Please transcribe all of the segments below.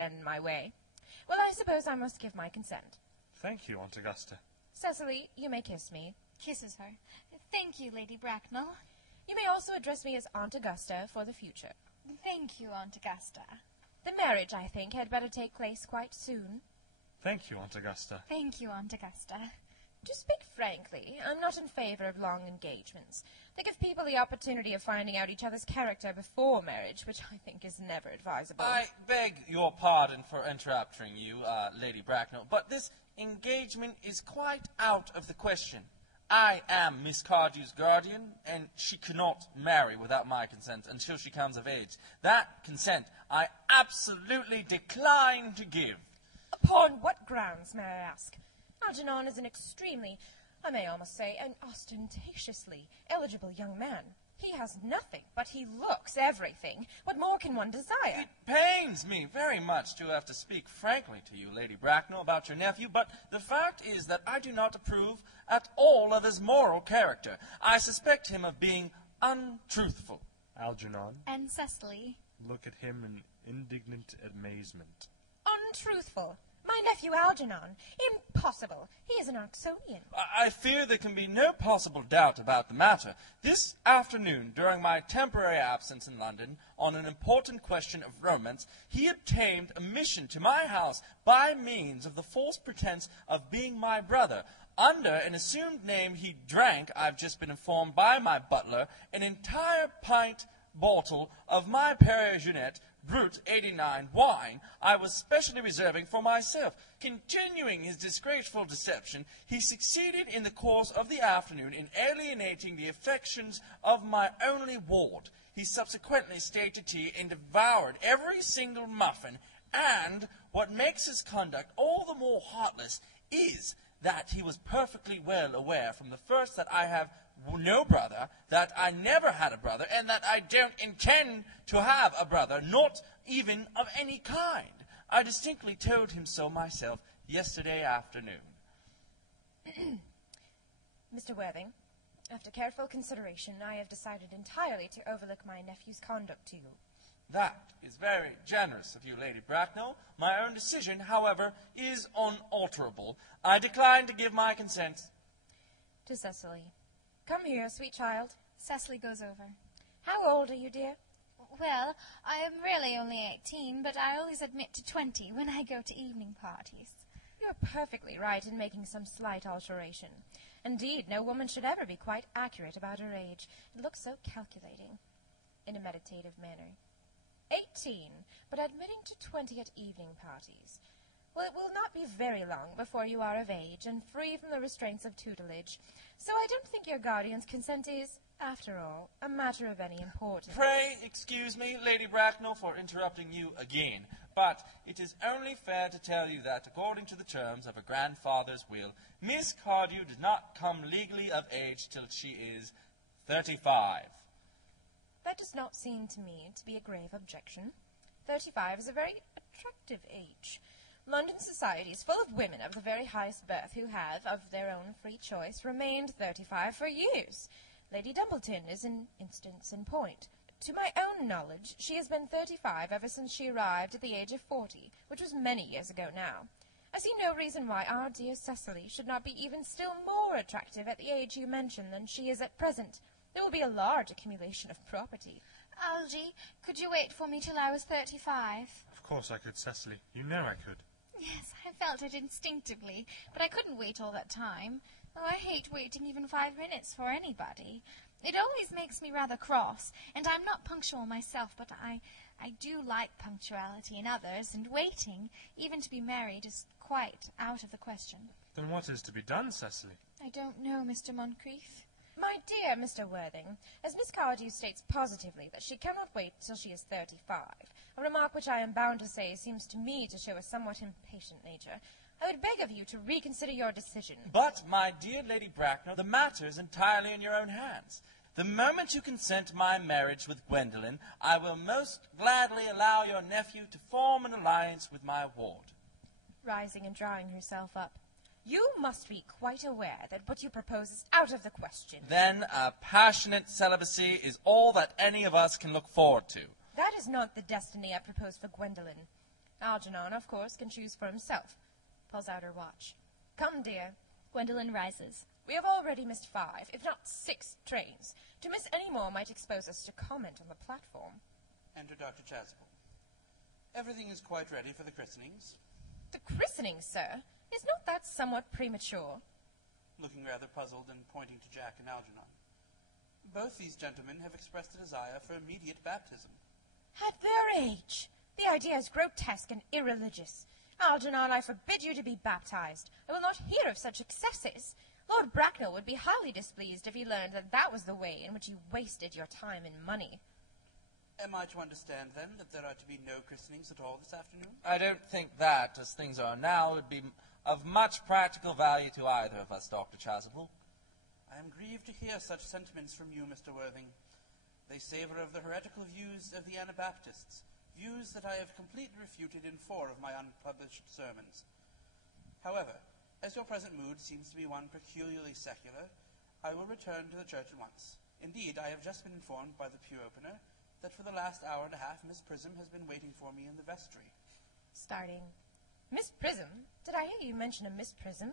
in my way. Well, I suppose I must give my consent. Thank you, Aunt Augusta. Cecily, you may kiss me. Kisses her. Thank you, Lady Bracknell. You may also address me as Aunt Augusta for the future. Thank you, Aunt Augusta. The marriage, I think, had better take place quite soon. Thank you, Aunt Augusta. Thank you, Aunt Augusta. To speak frankly, I'm not in favor of long engagements. They give people the opportunity of finding out each other's character before marriage, which I think is never advisable. I beg your pardon for interrupting you, Lady Bracknell, but this engagement is quite out of the question. I am Miss Cardew's guardian, and she cannot marry without my consent until she comes of age. That consent I absolutely decline to give. Upon what grounds, may I ask? Algernon is an extremely, I may almost say, an ostentatiously eligible young man. He has nothing, but he looks everything. What more can one desire? It pains me very much to have to speak frankly to you, Lady Bracknell, about your nephew, but the fact is that I do not approve at all of his moral character. I suspect him of being untruthful. Algernon, And Cecily. look at him in indignant amazement. Untruthful. My nephew Algernon. Impossible. He is an Oxonian. I fear there can be no possible doubt about the matter. This afternoon, during my temporary absence in London, on an important question of romance, he obtained a mission to my house by means of the false pretense of being my brother. Under an assumed name, he drank, I've just been informed by my butler, an entire pint bottle of my Perrier Jeanette Brut 89 wine I was specially reserving for myself. Continuing his disgraceful deception, he succeeded in the course of the afternoon in alienating the affections of my only ward. He subsequently stayed to tea and devoured every single muffin, and what makes his conduct all the more heartless is that he was perfectly well aware from the first that I have no brother, that I never had a brother, and that I don't intend to have a brother, not even of any kind. I distinctly told him so myself yesterday afternoon. Mr. Worthing, after careful consideration, I have decided entirely to overlook my nephew's conduct to you. That is very generous of you, Lady Bracknell. My own decision, however, is unalterable. I decline to give my consent. To Cecily. Come here, sweet child. Cecily goes over. How old are you, dear? Well, I am really only 18, but I always admit to 20 when I go to evening parties. You are perfectly right in making some slight alteration. Indeed, no woman should ever be quite accurate about her age. It looks so calculating. In a meditative manner. 18, but admitting to 20 at evening parties. Well, it will not be very long before you are of age and free from the restraints of tutelage. So I don't think your guardian's consent is, after all, a matter of any importance. Pray excuse me, Lady Bracknell, for interrupting you again, but it is only fair to tell you that, according to the terms of a grandfather's will, Miss Cardew does not come legally of age till she is 35. That does not seem to me to be a grave objection. 35 is a very attractive age. London society is full of women of the very highest birth who have, of their own free choice, remained 35 for years. Lady Dumbleton is an instance in point. To my own knowledge, she has been 35 ever since she arrived at the age of 40, which was many years ago now. I see no reason why our dear Cecily should not be even still more attractive at the age you mention than she is at present. There will be a large accumulation of property. Algy, could you wait for me till I was 35? Of course I could, Cecily. You know I could. Yes, I felt it instinctively, but I couldn't wait all that time. Oh, I hate waiting even 5 minutes for anybody. It always makes me rather cross, and I'm not punctual myself, but I do like punctuality in others, and waiting, even to be married, is quite out of the question. Then what is to be done, Cecily? I don't know, Mr. Moncrief. My dear Mr. Worthing, as Miss Cardew states positively that she cannot wait till she is 35, a remark which I am bound to say seems to me to show a somewhat impatient nature, I would beg of you to reconsider your decision. But, my dear Lady Bracknell, the matter is entirely in your own hands. The moment you consent to my marriage with Gwendolen, I will most gladly allow your nephew to form an alliance with my ward. Rising and drawing herself up. You must be quite aware that what you propose is out of the question. Then a passionate celibacy is all that any of us can look forward to. That is not the destiny I propose for Gwendolen. Algernon, of course, can choose for himself. Pulls out her watch. Come, dear. Gwendolen rises. We have already missed 5, if not 6 trains. To miss any more might expose us to comment on the platform. Enter Dr. Chasuble. Everything is quite ready for the christenings. The christening, sir? Is not that somewhat premature? Looking rather puzzled and pointing to Jack and Algernon. Both these gentlemen have expressed a desire for immediate baptism. At their age! The idea is grotesque and irreligious. Algernon, I forbid you to be baptized. I will not hear of such excesses. Lord Bracknell would be highly displeased if he learned that that was the way in which you wasted your time and money. Am I to understand, then, that there are to be no christenings at all this afternoon? I don't think that, as things are now, would be of much practical value to either of us, Dr. Chasuble. I am grieved to hear such sentiments from you, Mr. Worthing. They savor of the heretical views of the Anabaptists, views that I have completely refuted in 4 of my unpublished sermons. However, as your present mood seems to be one peculiarly secular, I will return to the church at once. Indeed, I have just been informed by the pew opener that for the last hour and a half Miss Prism has been waiting for me in the vestry. Starting. Miss Prism? Did I hear you mention a Miss Prism?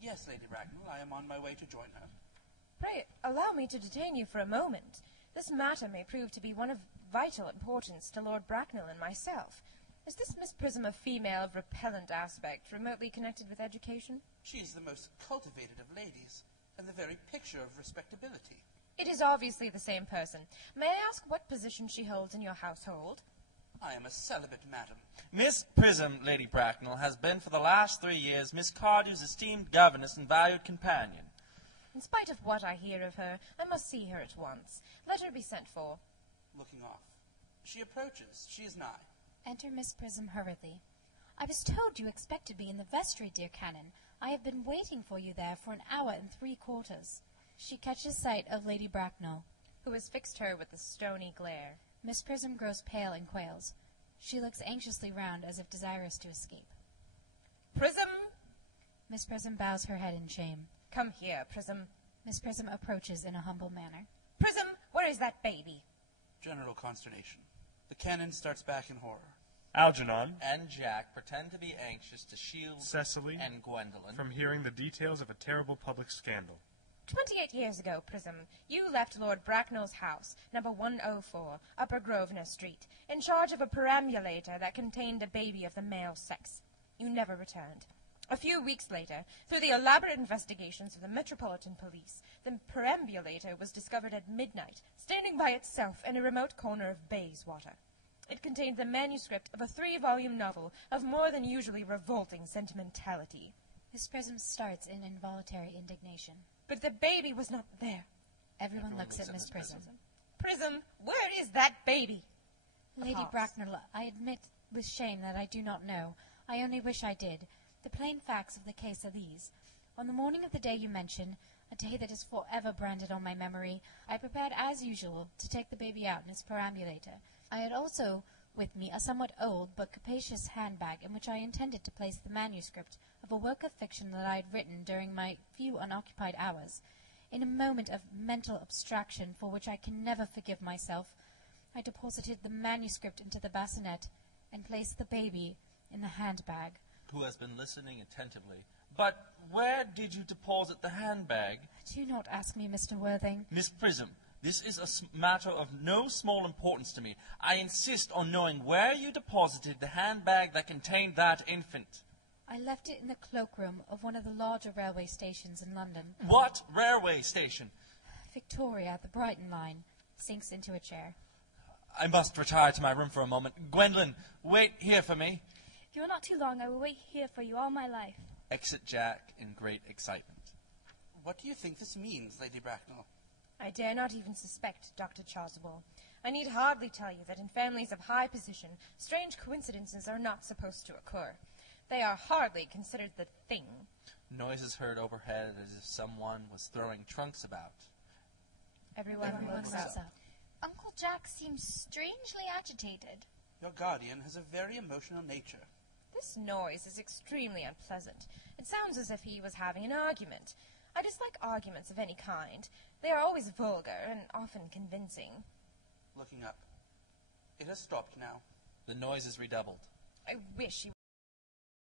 Yes, Lady Bracknell, I am on my way to join her. Pray, allow me to detain you for a moment. This matter may prove to be one of vital importance to Lord Bracknell and myself. Is this Miss Prism a female of repellent aspect, remotely connected with education? She is the most cultivated of ladies, and the very picture of respectability. It is obviously the same person. May I ask what position she holds in your household? I am a celibate, madam. Miss Prism, Lady Bracknell, has been for the last 3 years Miss Cardew's esteemed governess and valued companion. In spite of what I hear of her, I must see her at once. Let her be sent for. Looking off. She approaches. She is nigh. Enter Miss Prism hurriedly. I was told you expect to be in the vestry, dear Canon. I have been waiting for you there for 1 hour and 3/4. She catches sight of Lady Bracknell, who has fixed her with a stony glare. Miss Prism grows pale and quails. She looks anxiously round as if desirous to escape. Prism! Miss Prism bows her head in shame. Come here, Prism. Miss Prism approaches in a humble manner. Prism, where is that baby? General consternation. The canon starts back in horror. Algernon And Jack pretend to be anxious to shield Cecily and Gwendolen from hearing the details of a terrible public scandal. 28 years ago, Prism, you left Lord Bracknell's house, number 104, Upper Grosvenor Street, in charge of a perambulator that contained a baby of the male sex. You never returned. A few weeks later, through the elaborate investigations of the Metropolitan Police, the perambulator was discovered at midnight, standing by itself in a remote corner of Bayswater. It contained the manuscript of a 3-volume novel of more than usually revolting sentimentality. Miss Prism starts in involuntary indignation. But the baby was not there. Everyone looks at Miss Prism. Prism, where is that baby? Lady Pause. Bracknell, I admit with shame that I do not know. I only wish I did. The plain facts of the case are these. On the morning of the day you mention, a day that is forever branded on my memory, I prepared as usual to take the baby out in its perambulator. I had also with me a somewhat old but capacious handbag in which I intended to place the manuscript of a work of fiction that I had written during my few unoccupied hours. In a moment of mental abstraction for which I can never forgive myself, I deposited the manuscript into the bassinet and placed the baby in the handbag. who has been listening attentively. But where did you deposit the handbag? Do not ask me, Mr. Worthing. Miss Prism, this is a matter of no small importance to me. I insist on knowing where you deposited the handbag that contained that infant. I left it in the cloakroom of one of the larger railway stations in London. What railway station? Victoria, the Brighton line, sinks into a chair. I must retire to my room for a moment. Gwendolen, wait here for me. If you're not too long, I will wait here for you all my life. Exit Jack in great excitement. What do you think this means, Lady Bracknell? I dare not even suspect, Dr. Chasuble. I need hardly tell you that in families of high position, strange coincidences are not supposed to occur. They are hardly considered the thing. Noises heard overhead as if someone was throwing trunks about. Everyone looks up. Uncle Jack seems strangely agitated. Your guardian has a very emotional nature. This noise is extremely unpleasant. It sounds as if he was having an argument. I dislike arguments of any kind. They are always vulgar and often convincing. Looking up. It has stopped now. The noise is redoubled. I wish he